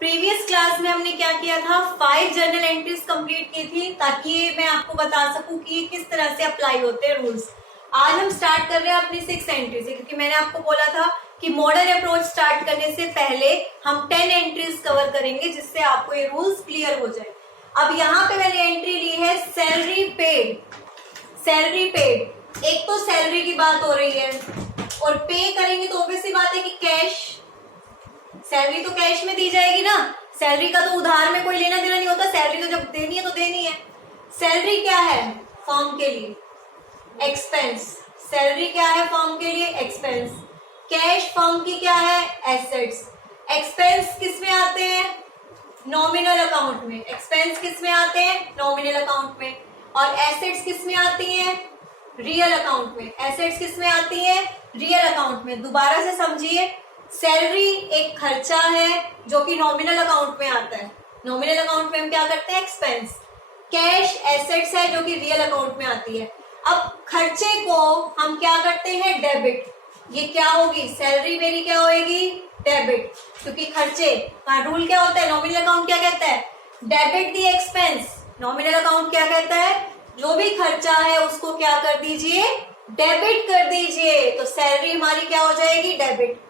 Previous class में हमने क्या किया था, 5 जर्नल एंट्रीज कंप्लीट की थी ताकि मैं आपको बता सकूं कि ये किस तरह से अप्लाई होते हैं रूल्स। आज हम स्टार्ट कर रहे हैं अपनी 6 एंट्री से, क्योंकि मैंने आपको बोला था कि मॉडर्न अप्रोच स्टार्ट करने से पहले हम 10 एंट्रीज कवर करेंगे जिससे आपको ये रूल्स क्लियर हो जाए। अब यहाँ पे मैंने एंट्री ली है सैलरी पेड। सैलरी पेड, एक तो सैलरी की बात हो रही है और पे करेंगे तो ऑब्वियसली बात है कि कैश, सैलरी तो कैश में दी जाएगी ना। सैलरी का तो उधार में कोई लेना देना नहीं होता, सैलरी तो जब देनी है तो देनी है। सैलरी क्या है फर्म के लिए? एक्सपेंस। सैलरी क्या है फर्म के लिए? एक्सपेंस। कैश फर्म की क्या है? एसेट्स। एक्सपेंस किस में आते हैं? नॉमिनल अकाउंट में। एक्सपेंस किस में आते हैं? नॉमिनल अकाउंट में। और एसेट्स किस में आती हैं? रियल अकाउंट में। एसेट्स किस में आती हैं? रियल अकाउंट में। दोबारा से समझिए, सैलरी एक खर्चा है जो कि नॉमिनल अकाउंट में आता है। नॉमिनल अकाउंट में हम क्या करते हैं? एक्सपेंस। कैश एसेट्स है जो कि रियल अकाउंट में आती है। अब खर्चे को हम क्या करते हैं? डेबिट। ये क्या होगी? सैलरी मेरी क्या होगी? डेबिट, क्योंकि खर्चे का रूल क्या होता है? नॉमिनल अकाउंट क्या कहता है? डेबिट दी एक्सपेंस। नॉमिनल अकाउंट क्या कहता है? जो भी खर्चा है उसको क्या कर दीजिए? डेबिट कर दीजिए। तो सैलरी हमारी क्या हो जाएगी? डेबिट।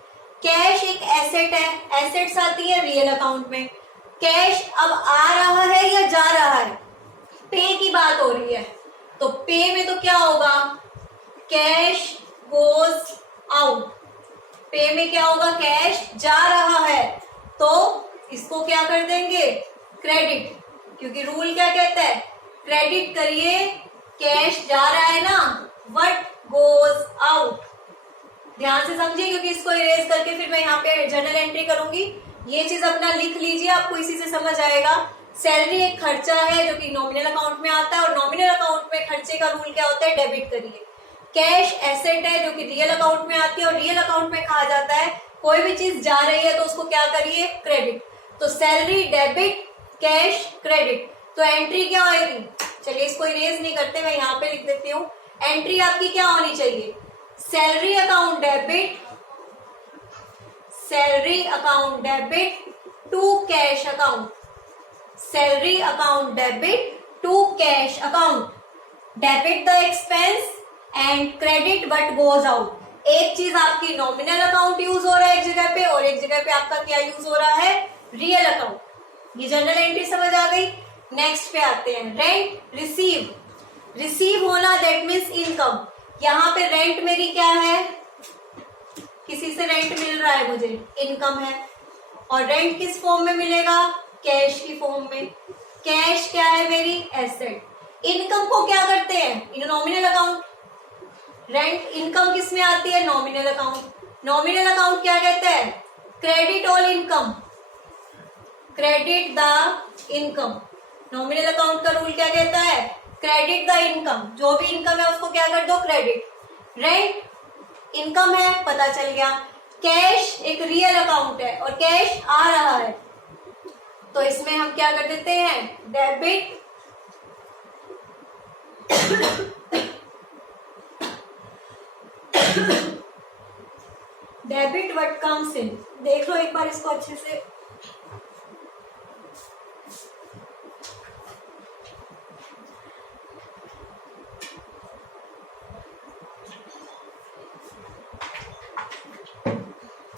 कैश एक एसेट है, एसेट्स आती है रियल अकाउंट में। कैश अब आ रहा है या जा रहा है? पे की बात हो रही है, तो पे में तो क्या होगा? Cash goes out. पे में क्या होगा? कैश जा रहा है, तो इसको क्या कर देंगे? क्रेडिट, क्योंकि रूल क्या कहता है? क्रेडिट करिए, कैश जा रहा है ना, व्हाट गोज आउट। ध्यान से समझिए, क्योंकि इसको इरेज करके फिर मैं यहाँ पे जर्नल एंट्री करूंगी। ये चीज अपना लिख लीजिए, आपको इसी से समझ आएगा। सैलरी एक खर्चा है जो कि नॉमिनल अकाउंट में आता है, और नॉमिनल अकाउंट में खर्चे का रूल क्या होता है? डेबिट करिए। कैश एसेट है जो कि रियल अकाउंट में आती है, और रियल अकाउंट में कहा जाता है कोई भी चीज जा रही है तो उसको क्या करिए? क्रेडिट। तो सैलरी डेबिट, कैश क्रेडिट। तो एंट्री क्या होगी? चलिए इसको इरेज नहीं करते, मैं यहाँ पे लिख देती हूँ। एंट्री आपकी क्या होनी चाहिए? Salary account debit, salary account debit to cash account. Salary account debit to cash account. Debit the expense and credit what goes out. एक चीज आपकी नॉमिनल अकाउंट यूज हो रहा है एक जगह पे, और एक जगह पे आपका क्या यूज हो रहा है? Real account. ये जनरल एंट्री समझ आ गई। नेक्स्ट पे आते हैं, रेंट रिसीव। रिसीव होना दैट मीन्स इनकम। यहाँ पे रेंट मेरी क्या है? किसी से रेंट मिल रहा है मुझे, इनकम है। और रेंट किस फॉर्म में मिलेगा? कैश की फॉर्म में। कैश क्या है मेरी? एसेट। इनकम को क्या करते हैं? इन नॉमिनल अकाउंट। रेंट इनकम किस में आती है? Nominal account. नॉमिनल अकाउंट क्या कहता है? Credit all income, credit the income. Nominal account का रूल क्या कहता है? Credit the income. जो भी इनकम है उसको क्या कर दो? क्रेडिट। रेंट इनकम है, पता चल गया। कैश एक रियल अकाउंट है और कैश आ रहा है, तो इसमें हम क्या कर देते हैं? डेबिट डेबिट व्हाट कम्स इन। देख लो एक बार इसको अच्छे से।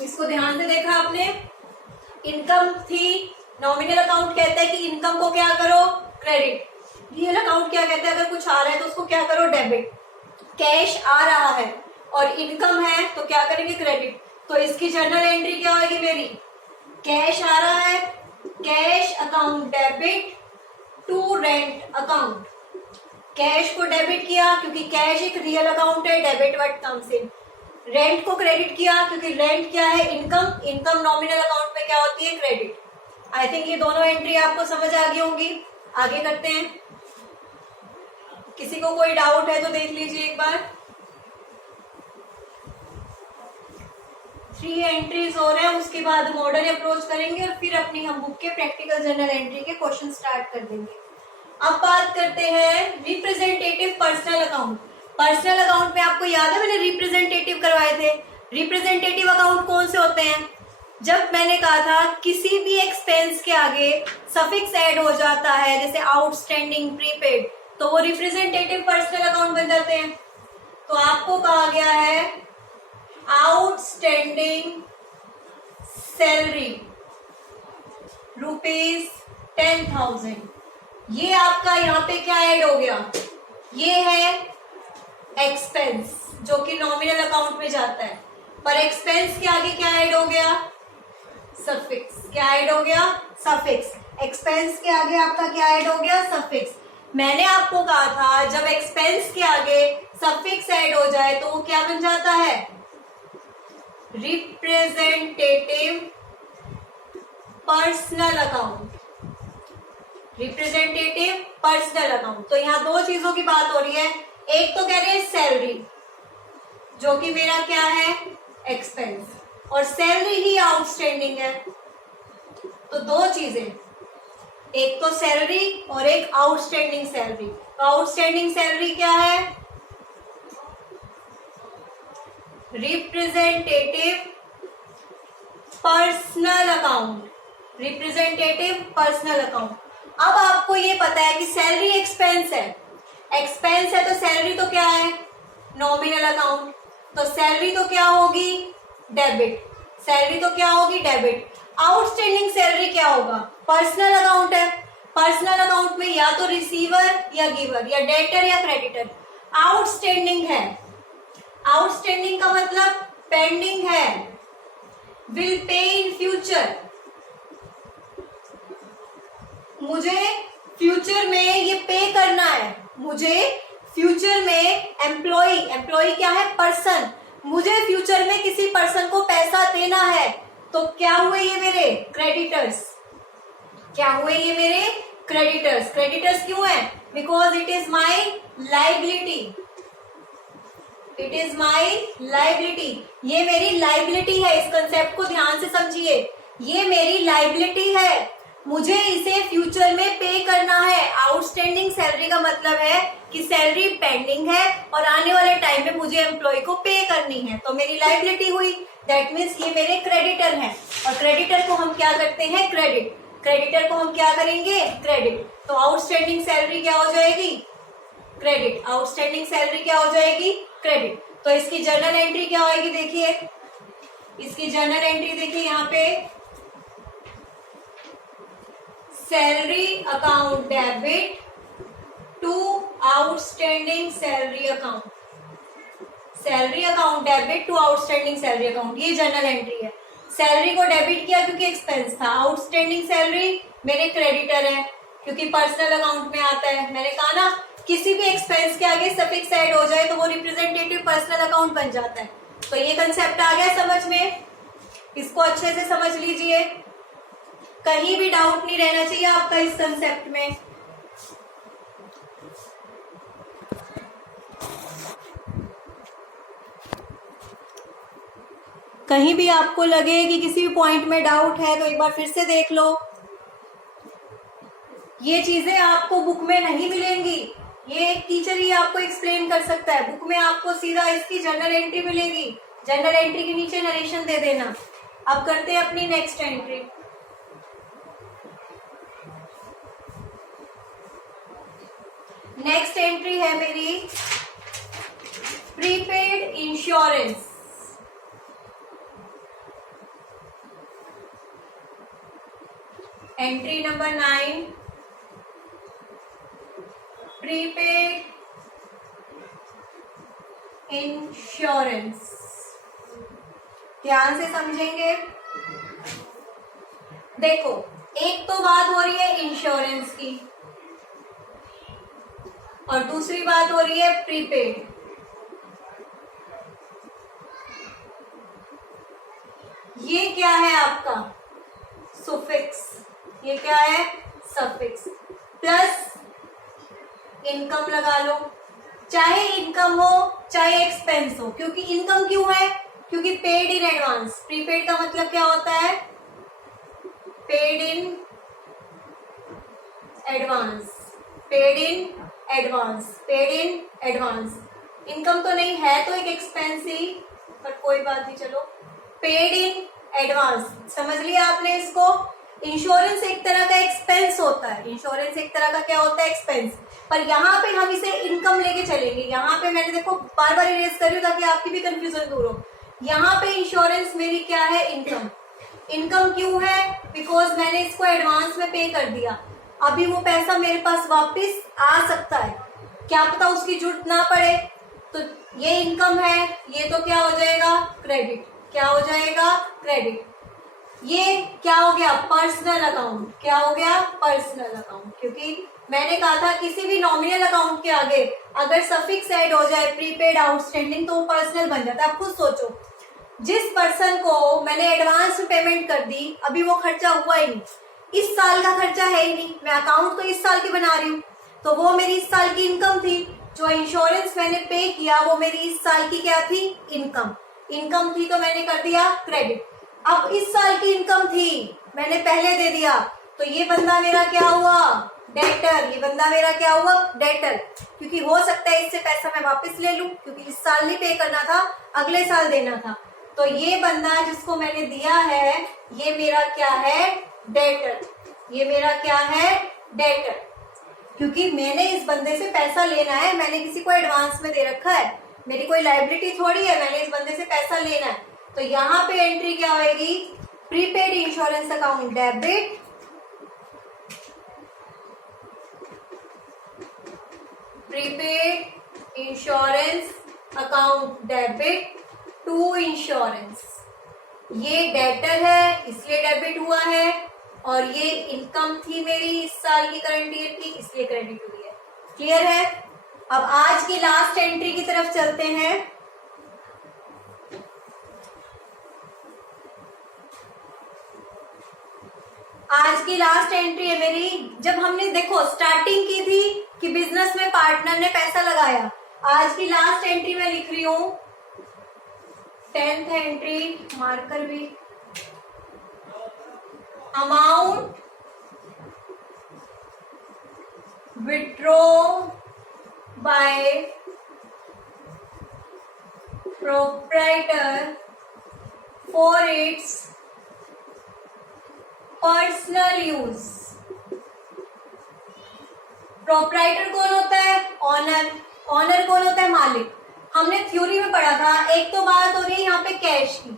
इसको ध्यान से देखा आपने? इनकम थी, नॉमिनल अकाउंट कहता है कि इनकम को क्या करो? क्रेडिट। रियल अकाउंट क्या कहता है? अगर कुछ आ रहा है तो उसको क्या करो? डेबिट। कैश आ रहा है और इनकम है तो क्या करेंगे? क्रेडिट। तो इसकी जर्नल एंट्री क्या होगी मेरी? कैश आ रहा है, cash account debit to rent account. Cash को डेबिट किया क्योंकि कैश एक रियल अकाउंट है, debit what comes in. Rent को क्रेडिट किया क्योंकि रेंट क्या है? इनकम। इनकम नॉमिनल अकाउंट में क्या होती है? क्रेडिट। आई थिंक ये दोनों एंट्री आपको समझ आ गई होंगी। आगे करते हैं। किसी को कोई डाउट है तो देख लीजिए एक बार। 3 एंट्रीज हो रहे हैं, उसके बाद मॉडर्न अप्रोच करेंगे और फिर अपनी हम बुक के प्रैक्टिकल जर्नल एंट्री के क्वेश्चन स्टार्ट कर देंगे। अब बात करते हैं representative personal account. Personal account में आपको याद है मैंने रिप्रेजेंटेटिव करवाए थे। रिप्रेजेंटेटिव अकाउंट कौन से होते हैं? जब मैंने कहा था किसी भी एक्सपेंस के आगे सफिक्स ऐड हो जाता है, जैसे आउटस्टैंडिंग, प्रीपेड, तो वो रिप्रेजेंटेटिव पर्सनल अकाउंट बन जाते हैं। तो आपको कहा गया है आउटस्टैंडिंग सैलरी ₹10,000, ये आपका यहाँ पे क्या ऐड हो गया, ये है एक्सपेंस जो कि नॉमिनल अकाउंट में जाता है, पर एक्सपेंस के आगे क्या ऐड हो गया, सफिक्स। क्या ऐड हो गया, सफिक्स। एक्सपेंस के आगे आपका क्या ऐड हो गया, सफिक्स। मैंने आपको कहा था जब एक्सपेंस के आगे सफिक्स ऐड हो जाए तो वो क्या बन जाता है, representative personal account. Representative personal account. तो यहाँ दो चीजों की बात हो रही है, एक तो कह रहे हैं सैलरी जो कि मेरा क्या है, एक्सपेंस, और सैलरी ही आउटस्टैंडिंग है। तो दो चीजें, एक तो सैलरी और एक आउटस्टैंडिंग सैलरी। तो आउटस्टैंडिंग सैलरी क्या है, representative personal account. Representative personal account. अब आपको ये पता है कि सैलरी एक्सपेंस है, एक्सपेंस है तो सैलरी तो क्या है, नॉमिनल अकाउंट। तो सैलरी तो क्या होगी, डेबिट। सैलरी तो क्या होगी, डेबिट। आउटस्टैंडिंग सैलरी क्या होगा, पर्सनल अकाउंट है। पर्सनल अकाउंट में या तो रिसीवर या गिवर, या डेटर या क्रेडिटर। आउटस्टैंडिंग है, आउटस्टैंडिंग का मतलब पेंडिंग है, विल पे इन फ्यूचर। मुझे फ्यूचर में ये पे करना है, मुझे फ्यूचर में एम्प्लॉय क्या है, पर्सन, मुझे फ्यूचर में किसी पर्सन को पैसा देना है। तो क्या हुए ये मेरे क्रेडिटर्स, क्या हुए ये मेरे क्रेडिटर्स। क्रेडिटर्स क्यों है, because it is my liability, it is my liability. ये मेरी लाइबिलिटी है, इस कंसेप्ट को ध्यान से समझिए, ये मेरी लाइबिलिटी है, मुझे इसे फ्यूचर में पे करना है। आउटस्टैंडिंग सैलरी का मतलब है कि सैलरी पेंडिंग है और आने वाले टाइम में मुझे एम्प्लॉय को पे करनी है, तो मेरी लाइबिलिटी हुई। दैट मीन्स ये मेरे क्रेडिटर हैं, और क्रेडिटर को हम क्या करते हैं, क्रेडिट। क्रेडिटर को हम क्या करेंगे, क्रेडिट। तो आउटस्टैंडिंग सैलरी क्या हो जाएगी, क्रेडिट। आउटस्टैंडिंग सैलरी क्या हो जाएगी, क्रेडिट। तो इसकी जर्नल एंट्री क्या होगी, देखिए इसकी जर्नल एंट्री देखिए यहाँ पे, salary account debit to outstanding salary account. Salary account debit to outstanding salary account, ये जर्नल एंट्री है। सैलरी को डेबिट किया क्योंकि एक्सपेंस था, आउटस्टैंडिंग सैलरी मेरे क्रेडिटर है क्योंकि पर्सनल अकाउंट में आता है। मैंने कहा ना, किसी भी एक्सपेंस के आगे सफिक्स ऐड हो जाए तो वो रिप्रेजेंटेटिव पर्सनल अकाउंट बन जाता है। तो ये कंसेप्ट आ गया समझ में, इसको अच्छे से समझ लीजिए, कहीं भी डाउट नहीं रहना चाहिए आपका इस कंसेप्ट में। कहीं भी आपको लगे कि किसी भी पॉइंट में डाउट है तो एक बार फिर से देख लो। ये चीजें आपको बुक में नहीं मिलेंगी, ये एक टीचर ही आपको एक्सप्लेन कर सकता है। बुक में आपको सीधा इसकी जर्नल एंट्री मिलेगी, जर्नल एंट्री के नीचे नरेशन दे देना। अब करते हैं अपनी नेक्स्ट एंट्री। नेक्स्ट एंट्री है मेरी prepaid insurance. Entry number 9, prepaid insurance. ध्यान से समझेंगे। देखो, एक तो बात हो रही है इंश्योरेंस की और दूसरी बात हो रही है प्रीपेड। ये क्या है आपका सुफिक्स, ये क्या है सफिक्स, प्लस इनकम लगा लो, चाहे इनकम हो चाहे एक्सपेंस हो। क्योंकि इनकम क्यों है, क्योंकि पेड इन एडवांस। प्रीपेड का मतलब क्या होता है, paid in advance, paid in advance, paid in advance. Income तो नहीं है तो एक एक्सपेंस ही, पर कोई बात नहीं, चलो पेड इन एडवांस, समझ लिया आपने इसको। इंश्योरेंस एक तरह का एक्सपेंस होता है, इंश्योरेंस एक तरह का क्या होता है, एक्सपेंस। पर यहाँ पे हम इसे इनकम लेके चलेंगे। यहाँ पे मैंने देखो बार बार इरेज कर रही हूँ ताकि आपकी भी कंफ्यूजन दूर हो। यहाँ पे इंश्योरेंस मेरी क्या है, इनकम। इनकम क्यों है, बिकॉज मैंने इसको एडवांस में पे कर दिया। अभी वो पैसा मेरे पास वापस आ सकता है, क्या पता उसकी जरूरत ना पड़े, तो ये इनकम है। ये तो क्या हो जाएगा, क्रेडिट। क्या हो जाएगा, क्रेडिट। ये क्या हो गया, पर्सनल अकाउंट। क्या हो गया, पर्सनल अकाउंट। क्योंकि मैंने कहा था किसी भी नॉमिनल अकाउंट के आगे अगर सफिक्स ऐड हो जाए, प्रीपेड, आउटस्टैंडिंग, तो वो पर्सनल बन जाता है। आप खुद सोचो, जिस पर्सन को मैंने एडवांस में पेमेंट कर दी, अभी वो खर्चा हुआ ही नहीं, इस साल का खर्चा है ही नहीं, मैं अकाउंट तो इस साल की बना रही हूँ, तो वो मेरी इस साल की इनकम थी। जो इंश्योरेंस मैंने पे किया वो मेरी इस साल की क्या थी, इनकम। इनकम थी तो मैंने कर दिया क्रेडिट। अब इस साल की इनकम थी, मैंने पहले दे दिया, तो ये बंदा मेरा क्या हुआ, डेटर। ये बंदा मेरा क्या हुआ, डेटर। क्योंकि हो सकता है इससे पैसा मैं वापस ले लूं, क्योंकि इस साल नहीं पे करना था, अगले साल देना था। तो ये बंदा जिसको मैंने दिया है, ये मेरा क्या है, डेटर। ये मेरा क्या है, डेटर। क्योंकि मैंने इस बंदे से पैसा लेना है, मैंने किसी को एडवांस में दे रखा है, मेरी कोई लायबिलिटी थोड़ी है, मैंने इस बंदे से पैसा लेना है। तो यहाँ पे एंट्री क्या होगी, prepaid insurance account debit, prepaid insurance account debit to insurance. ये डेटर है इसलिए डेबिट हुआ है, और ये इनकम थी मेरी इस साल की करंट ईयर की, इसलिए क्रेडिट हुई है। क्लियर है। अब आज की लास्ट एंट्री की तरफ चलते हैं। आज की लास्ट एंट्री है मेरी, जब हमने देखो स्टार्टिंग की थी कि बिजनेस में पार्टनर ने पैसा लगाया। आज की लास्ट एंट्री में लिख रही हूं 10th एंट्री, मार्कर भी, amount withdrawn by proprietor for its personal use. Proprietor कौन होता है, ऑनर। ऑनर कौन होता है, मालिक। हमने थ्योरी में पढ़ा था। एक तो बात हो रही है यहाँ पे कैश की,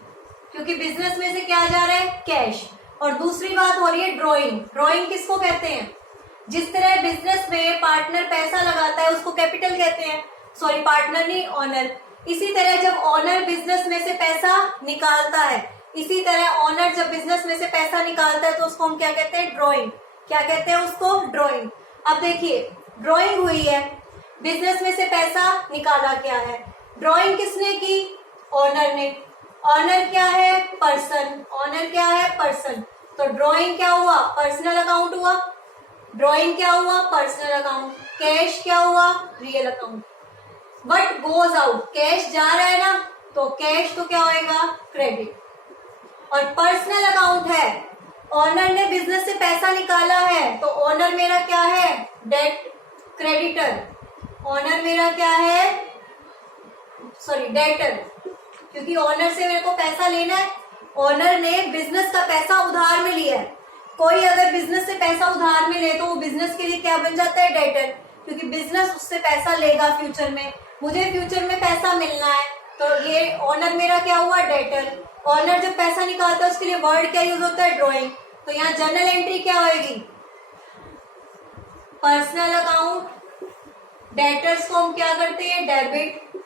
क्योंकि बिजनेस में से क्या जा रहा है, कैश। और दूसरी बात हो रही है ड्रॉइंग। ड्रॉइंग किसको कहते हैं, जिस तरह बिजनेस में पार्टनर पैसा लगाता है उसको कैपिटल कहते हैं, सॉरी पार्टनर नहीं, ऑनर। इसी तरह जब ऑनर बिजनेस में से पैसा निकालता है, इसी तरह ऑनर जब बिजनेस में से पैसा निकालता है तो उसको हम क्या कहते हैं, ड्रॉइंग। क्या कहते हैं उसको, ड्रॉइंग। अब देखिए ड्रॉइंग हुई है, बिजनेस में से पैसा निकाला क्या है, ड्रॉइंग किसने की, ऑनर ने। ऑनर क्या है, पर्सन। ऑनर क्या है, पर्सन। तो ड्रॉइंग क्या हुआ, पर्सनल अकाउंट हुआ। ड्रॉइंग क्या हुआ, पर्सनल अकाउंट। कैश क्या हुआ, real account. What goes out, cash जा रहा है ना, तो कैश तो क्या होएगा, क्रेडिट। और पर्सनल अकाउंट है, ऑनर ने बिजनेस से पैसा निकाला है, तो ऑनर मेरा क्या है, डेट, क्रेडिटर। ऑनर मेरा क्या है, सॉरी डेटर, क्योंकि ऑनर से मेरे को पैसा लेना है। ऑनर ने बिजनेस का पैसा उधार में लिया है। कोई अगर बिजनेस से पैसा उधार में ले तो वो बिजनेस के लिए क्या बन जाता है, डेटर, क्योंकि बिजनेस उससे पैसा लेगा फ्यूचर में, मुझे फ्यूचर में पैसा मिलना है, तो ये ऑनर मेरा क्या हुआ, डेटर। ऑनर जब पैसा निकालता है उसके लिए वर्ड क्या यूज होता है, ड्रॉइंग। तो यहाँ जर्नल एंट्री क्या होगी, पर्सनल अकाउंट। डेटर्स को हम क्या करते हैं, डेबिट,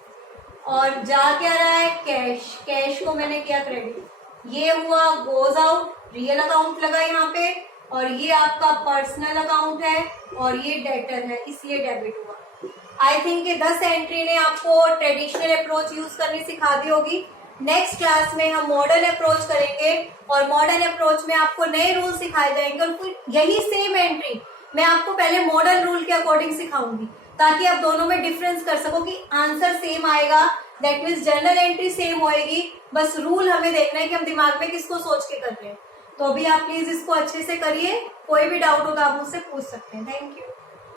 और जा क्या रहा है, कैश। कैश को मैंने किया क्रेडिट। ये हुआ गोज आउट, रियल अकाउंट लगा यहाँ पे, और ये आपका पर्सनल अकाउंट है, और ये डेटर है, इसलिए डेबिट हुआ। आई थिंक ये 10 एंट्री ने आपको ट्रेडिशनल अप्रोच यूज करनी सिखा दी होगी। नेक्स्ट क्लास में हम मॉडर्न अप्रोच करेंगे, और मॉडर्न अप्रोच में आपको नए रूल सिखाए जाएंगे, और फिर यही सेम एंट्री मैं आपको पहले मॉडर्न रूल के अकॉर्डिंग सिखाऊंगी, ताकि आप दोनों में डिफरेंस कर सको कि आंसर सेम आएगा। That means general entry same होएगी, बस रूल हमें देखना है कि हम दिमाग में किसको सोच के कर रहे हैं। तो अभी आप प्लीज इसको अच्छे से करिए, कोई भी डाउट होगा आप मुझसे पूछ सकते हैं। Thank you.